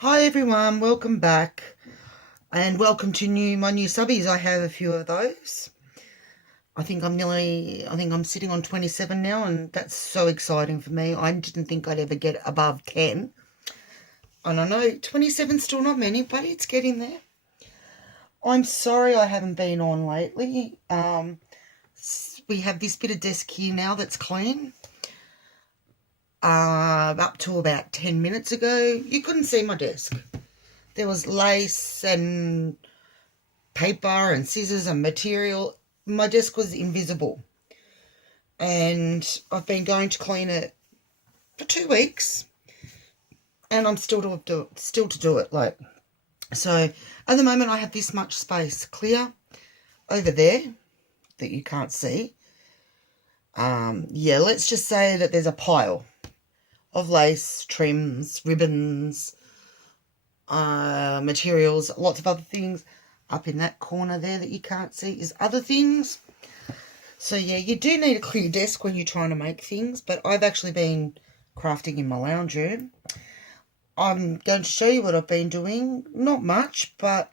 Hi everyone, welcome back and welcome to my new subbies. I have a few of those. I think I'm sitting on 27 now, and that's so exciting for me. I didn't think I'd ever get above 10. And I know 27's still not many, but it's getting there. I'm sorry I haven't been on lately. We have this bit of desk here now that's clean. Up to about 10 minutes ago, you couldn't see my desk. There was lace and paper and scissors and material. My desk was invisible. And I've been going to clean it for 2 weeks. And I'm still to do it. So at the moment I have this much space clear over there that you can't see. Let's just say that there's a pile of lace, trims, ribbons, materials, lots of other things. Up in that corner there that you can't see is other things. So yeah, you do need a clear desk when you're trying to make things, but I've actually been crafting in my lounge room. I'm going to show you what I've been doing. Not much, but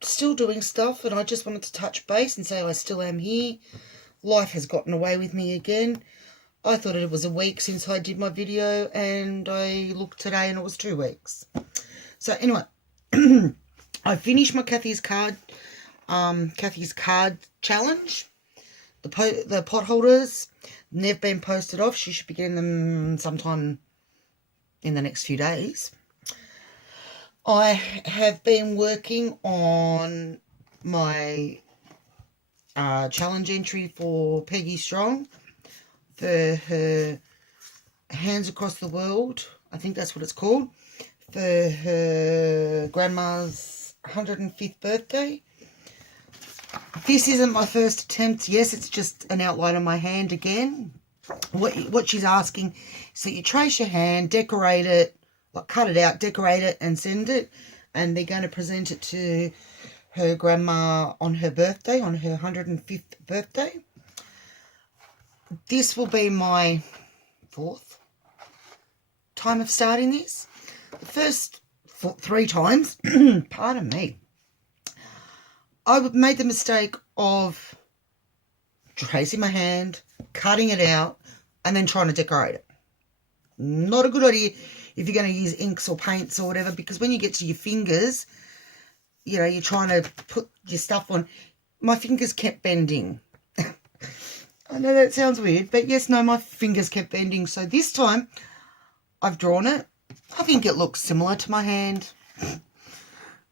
still doing stuff, and I just wanted to touch base and say I still am here. Life has gotten away with me again. I thought it was a week since I did my video, and I looked today and it was 2 weeks. So anyway, I finished my Kathy's card challenge. The pot holders, they've been posted off. She should be getting them sometime in the next few days. I have been working on my challenge entry for Peggy Strong for her Hands Across the World. I think that's what it's called. For her grandma's 105th birthday. This isn't my first attempt. Yes, it's just an outline of my hand again. What she's asking is that you trace your hand, decorate it, cut it out, decorate it, and send it. And they're going to present it to her grandma on her birthday, on her 105th birthday. This will be my 4th time of starting this. The first 3 times, pardon me, I made the mistake of tracing my hand, cutting it out, and then trying to decorate it. Not a good idea if you're going to use inks or paints or whatever, because when you get to your fingers, you know, you're trying to put your stuff on. My fingers kept bending. I know that sounds weird, but yes, no, my fingers kept bending. So this time, I've drawn it. I think it looks similar to my hand,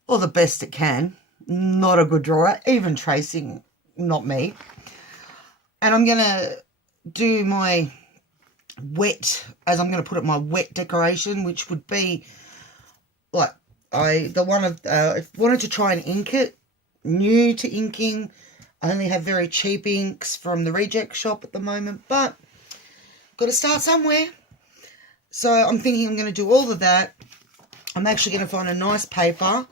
or the best it can. Not a good drawer, even tracing, not me. And I'm going to do my wet, as I'm going to put it, my wet decoration, which would be like, I wanted to try and ink it, new to inking. I only have very cheap inks from the reject shop at the moment, but got to start somewhere. So I'm thinking I'm going to do all of that. I'm actually going to find a nice paper,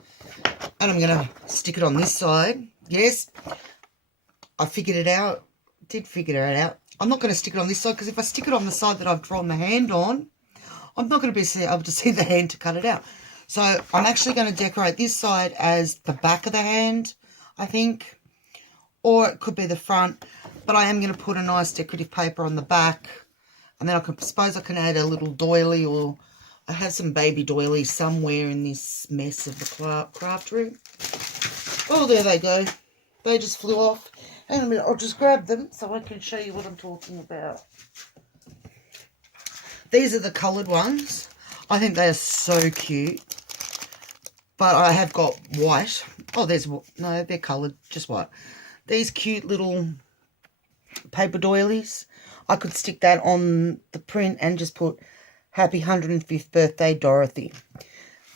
and I'm going to stick it on this side. Yes, I figured it out. Did figure it out. I'm not going to stick it on this side, because if I stick it on the side that I've drawn the hand on, I'm not going to be able to see the hand to cut it out. So I'm actually going to decorate this side as the back of the hand, I think. Or it could be the front. But I am going to put a nice decorative paper on the back. And then I suppose I can add a little doily, or I have some baby doilies somewhere in this mess of the craft room. Oh, there they go. They just flew off. Hang on a minute, I'll just grab them so I can show you what I'm talking about. These are the coloured ones. I think they are so cute. But I have got white. Oh, no, they're coloured, just white. These cute little paper doilies. I could stick that on the print and just put Happy 105th Birthday, Dorothy.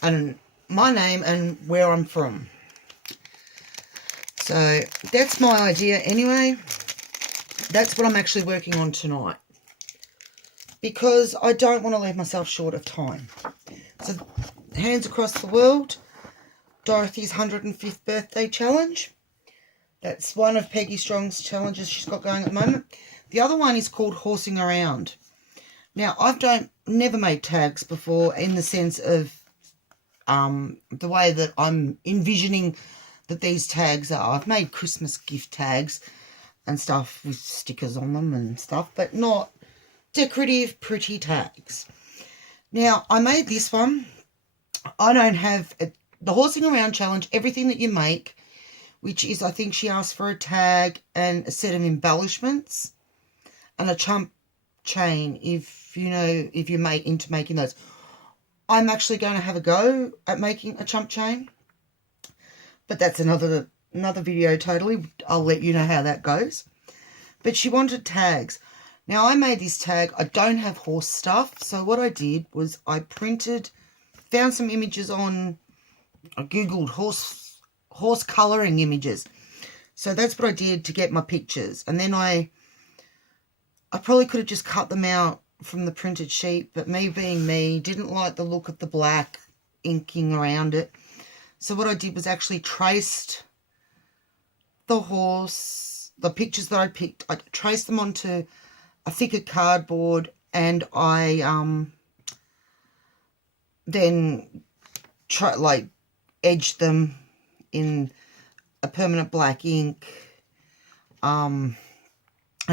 And my name and where I'm from. So that's my idea anyway. That's what I'm actually working on tonight, because I don't want to leave myself short of time. So Hands Across the World, Dorothy's 105th birthday challenge. That's one of Peggy Strong's challenges she's got going at the moment. The other one is called Horsing Around. Now, I've never made tags before, in the sense of the way that I'm envisioning that these tags are. I've made Christmas gift tags and stuff with stickers on them and stuff, but not decorative, pretty tags. Now, I made this one. I don't have the horsing around challenge, everything that you make, which is, I think she asked for a tag and a set of embellishments and a chump chain, if you're into making those. I'm actually going to have a go at making a chump chain, but that's another video totally. I'll let you know how that goes. But she wanted tags. Now, I made this tag. I don't have horse stuff, so what I did was I found some images I googled horse colouring images. So that's what I did to get my pictures. And then I probably could have just cut them out from the printed sheet, but me being me, didn't like the look of the black inking around it. So what I did was actually traced the horse, the pictures that I picked, I traced them onto a thicker cardboard, and I then edged them in a permanent black ink, and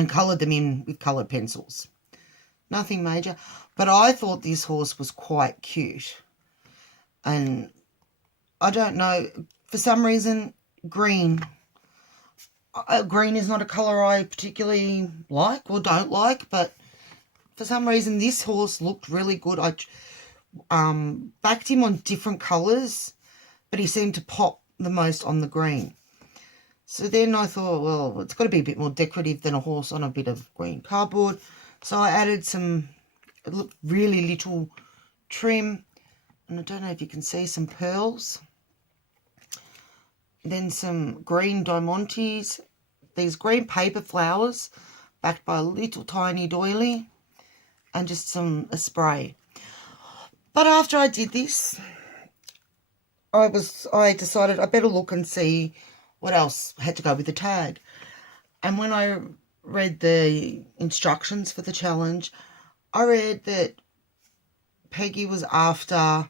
coloured them in with coloured pencils. Nothing major, but I thought this horse was quite cute. And I don't know, for some reason, green is not a colour I particularly like or don't like, but for some reason this horse looked really good. I backed him on different colours, but he seemed to pop the most on the green. So then I thought, well, it's got to be a bit more decorative than a horse on a bit of green cardboard. So I added some really little trim, and I don't know if you can see some pearls. Then some green diamantes, these green paper flowers backed by a little tiny doily, and just a spray. But after I did this, I decided I better look and see what else had to go with the tag. And when I read the instructions for the challenge, I read that Peggy was after,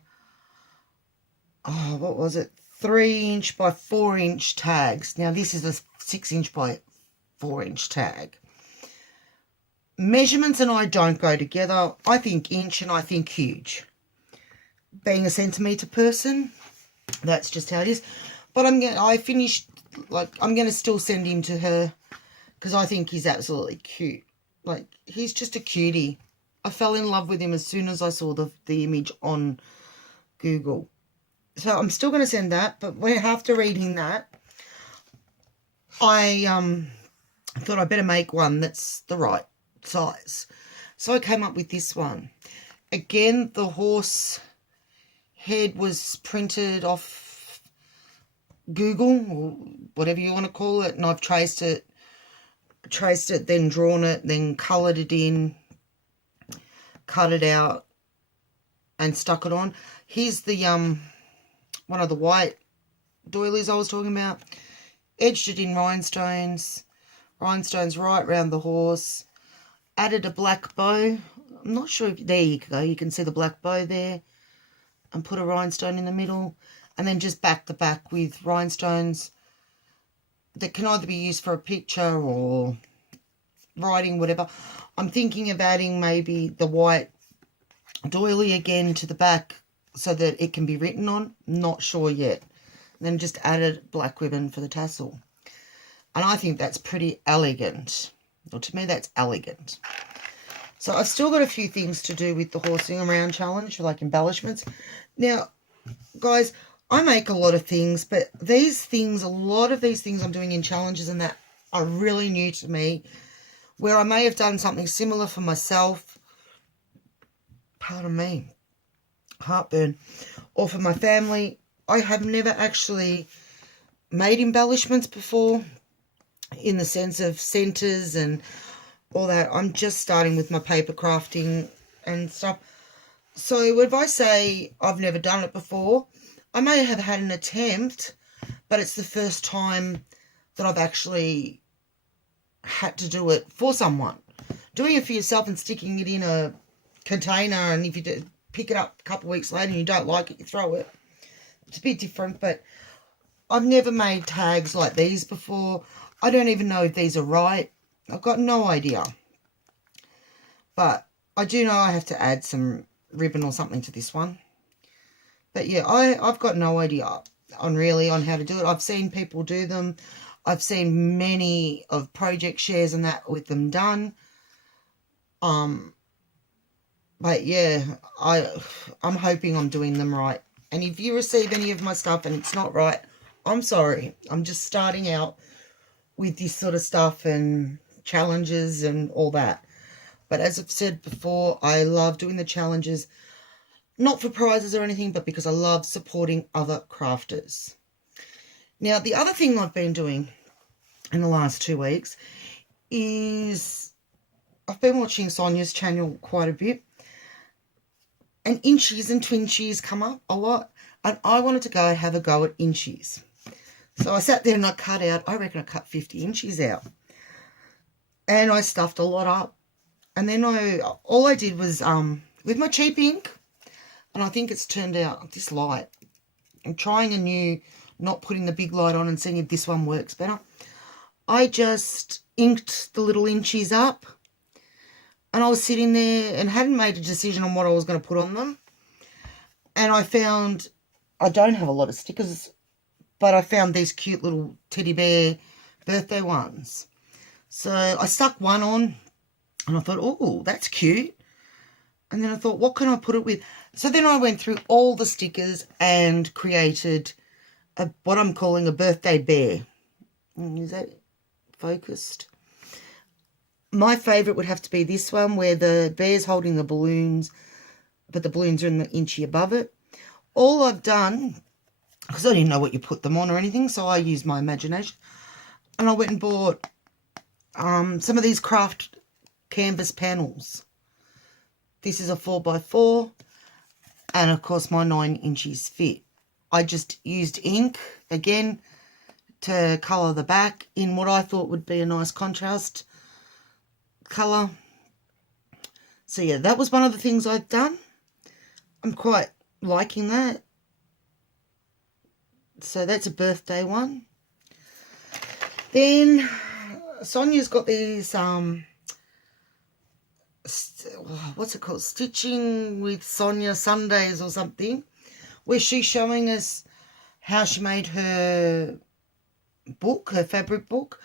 what was it, 3" by 4" tags. Now this is a 6" by 4" tag. Measurements and I don't go together. I think inch and I think huge. Being a centimetre person, that's just how it is. But I'm going to still send him to her, because I think he's absolutely cute. He's just a cutie. I fell in love with him as soon as I saw the image on Google. So I'm still going to send that, but after reading that, I thought I'd better make one that's the right size. So I came up with this one. Again, the horse head was printed off Google, or whatever you want to call it, and I've traced it, then drawn it, then coloured it in, cut it out, and stuck it on. Here's the one of the white doilies I was talking about. Edged it in rhinestones right round the horse. Added a black bow. I'm not sure if, there you go, you can see the black bow there. And put a rhinestone in the middle. And then just back the back with rhinestones that can either be used for a picture or writing, whatever. I'm thinking of adding maybe the white doily again to the back so that it can be written on. Not sure yet. And then just added black ribbon for the tassel. And I think that's pretty elegant. Well, to me, that's elegant. So I've still got a few things to do with the horsing around challenge, like embellishments. Now, guys, I make a lot of things, but a lot of these things I'm doing in challenges and that are really new to me, where I may have done something similar for myself, pardon me, heartburn, or for my family. I have never actually made embellishments before in the sense of centres and all that. I'm just starting with my paper crafting and stuff. So if I say I've never done it before, I may have had an attempt, but it's the first time that I've actually had to do it for someone. Doing it for yourself and sticking it in a container, and if you pick it up a couple of weeks later and you don't like it, you throw it. It's a bit different, but I've never made tags like these before. I don't even know if these are right. I've got no idea. But I do know I have to add some ribbon or something to this one. But yeah, I've got no idea on how to do it. I've seen people do them. I've seen many of project shares and that with them done. But yeah, I'm hoping I'm doing them right. And if you receive any of my stuff and it's not right, I'm sorry. I'm just starting out with this sort of stuff and challenges and all that. But as I've said before, I love doing the challenges, not for prizes or anything, but because I love supporting other crafters. Now, the other thing I've been doing in the last 2 weeks is I've been watching Sonia's channel quite a bit. And inches and twinchies come up a lot. And I wanted to go and have a go at inches. So I sat there and I cut out, I reckon I cut 50 inches out. And I stuffed a lot up. And then all I did was, with my cheap ink, and I think it's turned out this light. I'm trying a new, not putting the big light on and seeing if this one works better. I just inked the little inches up. And I was sitting there and hadn't made a decision on what I was going to put on them. And I found, I don't have a lot of stickers, but I found these cute little teddy bear birthday ones. So I stuck one on and I thought, oh, that's cute. And then I thought, what can I put it with? So then I went through all the stickers and created what I'm calling a birthday bear. Is that focused? My favourite would have to be this one where the bear's holding the balloons, but the balloons are in the inchy above it. All I've done, because I didn't know what you put them on or anything, so I used my imagination. And I went and bought some of these craft canvas panels. This is a 4x4, and of course my 9 inches fit. I just used ink, again, to colour the back in what I thought would be a nice contrast colour. So yeah, that was one of the things I've done. I'm quite liking that. So that's a birthday one. Then Sonia's got these what's it called, Stitching with Sonia Sundays or something, where she's showing us how she made her book, her fabric book,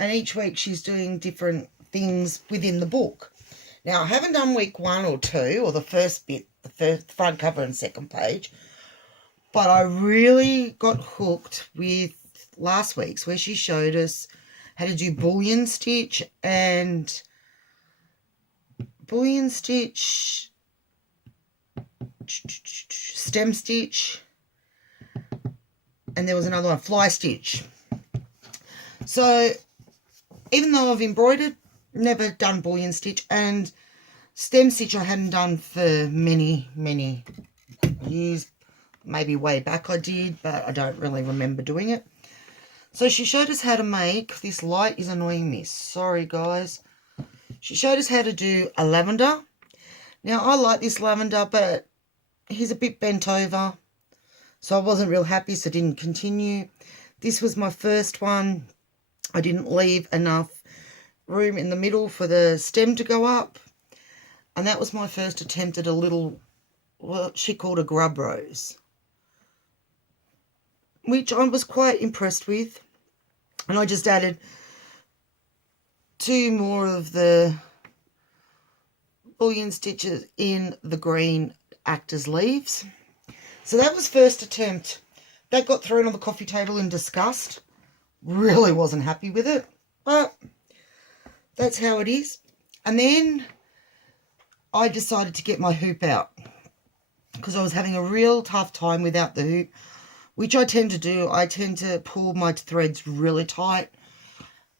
and each week she's doing different things within the book. Now, I haven't done week 1 or 2, or the first bit, the first front cover and second page, but I really got hooked with last week's, where she showed us how to do bullion stitch and stem stitch, and there was another one, fly stitch. So even though I've embroidered, never done bullion stitch, and stem stitch I hadn't done for many years, maybe way back I did, but I don't really remember doing it. So she showed us how to make, this light is annoying me, sorry guys. She showed us how to do a lavender. Now I like this lavender, but he's a bit bent over, so I wasn't real happy, so didn't continue. This was my first one. I didn't leave enough room in the middle for the stem to go up, and that was my first attempt at a little, what she called a grub rose, which I was quite impressed with. And I just added 2 more of the bullion stitches in the green actors leaves. So that was first attempt. That got thrown on the coffee table in disgust. Really wasn't happy with it, but that's how it is. And then I decided to get my hoop out because I was having a real tough time without the hoop, which I tend to do. I tend to pull my threads really tight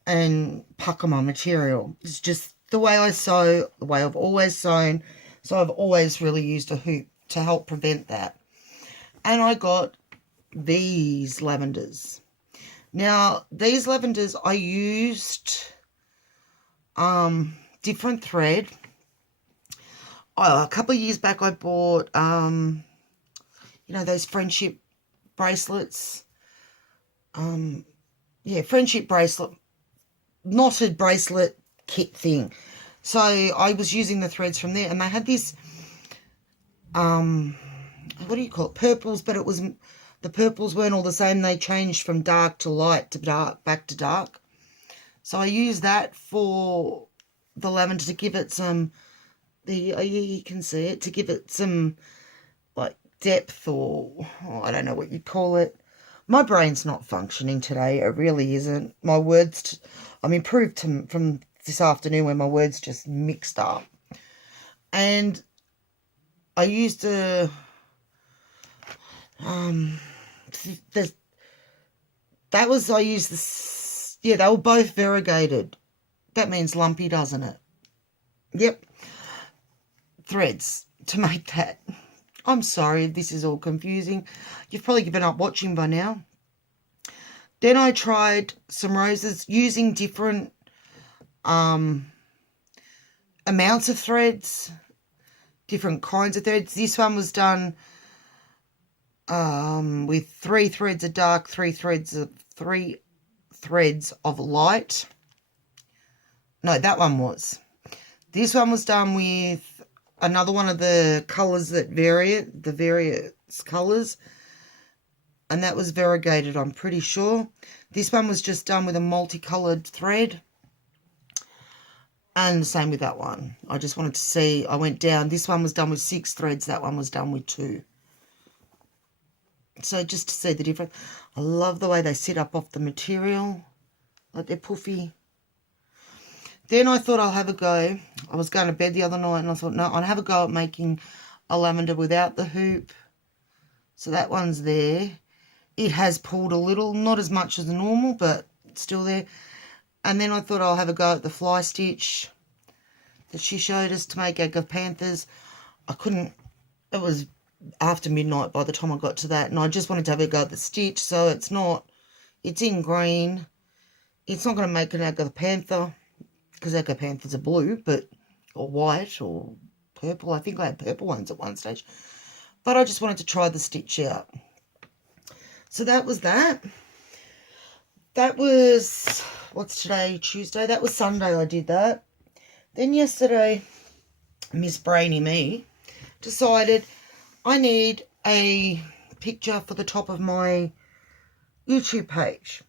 and pucker my material. It's just the way I sew, the way I've always sewn, so I've always really used a hoop to help prevent that. And I got these lavenders. Now, these lavenders I used different thread. A couple of years back I bought, you know, those friendship bracelets. Yeah, friendship bracelet, knotted bracelet kit thing. So I was using the threads from there, and they had this, what do you call it, purples, but it was, the purples weren't all the same. They changed from dark to light to dark, back to dark. So I used that for the lavender to give it some, you can see it, to give it some, like, depth, or I don't know what you'd call it. My brain's not functioning today. It really isn't. My words, I'm improved from this afternoon when my words just mixed up. And I used a, I used this, yeah, they were both variegated. That means lumpy, doesn't it? Yep. Threads to make that. I'm sorry if this is all confusing. You've probably given up watching by now. Then I tried some roses using different amounts of threads, different kinds of threads. This one was done with 3 threads of dark, 3 threads of light. No, that one was. This one was done with another one of the colours that vary, the various colours, and that was variegated, I'm pretty sure. This one was just done with a multicoloured thread, and the same with that one. I just wanted to see, I went down, this one was done with 6 threads, that one was done with 2. So just to see the difference. I love the way they sit up off the material, like they're puffy. Then I thought I'll have a go. I was going to bed the other night and I thought, no, I'll have a go at making a lavender without the hoop. So that one's there. It has pulled a little, not as much as normal, but it's still there. And then I thought I'll have a go at the fly stitch that she showed us to make agapanthus. I couldn't, it was after midnight by the time I got to that, and I just wanted to have a go at the stitch. So it's in green. It's not going to make an agapantha, because agapanthus are blue, or white, or purple. I think I had purple ones at one stage. But I just wanted to try the stitch out. So that was that. That was, what's today, Tuesday? That was Sunday I did that. Then yesterday, Miss Brainy Me decided I need a picture for the top of my YouTube page.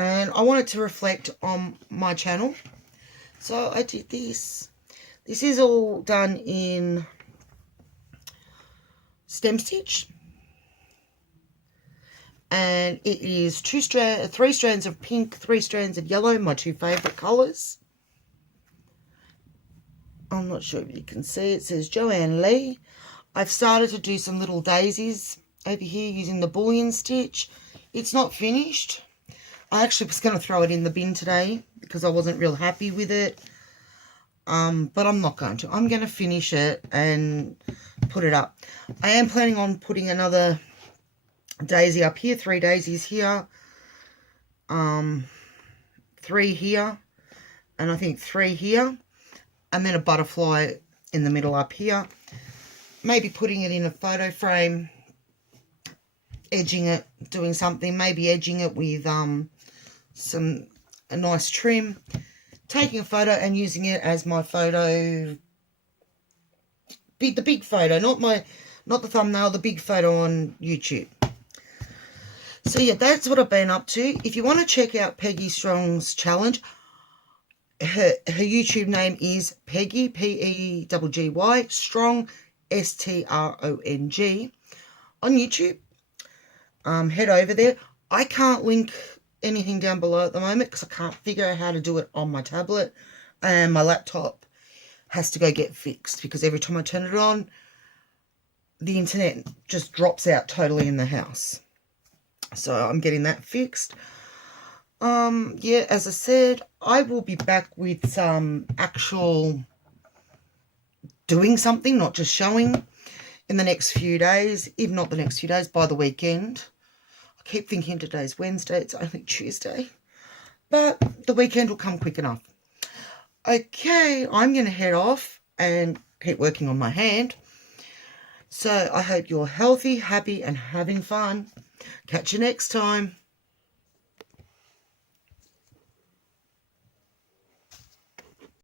And I want it to reflect on my channel. So I did this. This is all done in stem stitch. And it is 3 strands of pink, 3 strands of yellow, my 2 favourite colours. I'm not sure if you can see. It says Joanne Lee. I've started to do some little daisies over here using the bullion stitch. It's not finished. I actually was going to throw it in the bin today because I wasn't real happy with it. But I'm not going to. I'm going to finish it and put it up. I am planning on putting another daisy up here. 3 daisies here. 3 here. And I think 3 here. And then a butterfly in the middle up here. Maybe putting it in a photo frame. Edging it. Doing something. Maybe edging it with a nice trim, taking a photo and using it as my photo, the big photo, not the thumbnail, the big photo on YouTube. So yeah, that's what I've been up to. If you want to check out Peggy Strong's challenge, her YouTube name is Peggy, P-E-G-G-Y, Strong, S-T-R-O-N-G, on YouTube. Head over there. I can't link anything down below at the moment because I can't figure out how to do it on my tablet, and my laptop has to go get fixed because every time I turn it on, the internet just drops out totally in the house. So I'm getting that fixed. Yeah, as I said, I will be back with some actual doing something, not just showing, in the next few days, if not the next few days, by the weekend. Keep thinking today's Wednesday, it's only Tuesday, but the weekend will come quick enough. Okay, I'm going to head off and keep working on my hand. So I hope you're healthy, happy, and having fun. Catch you next time.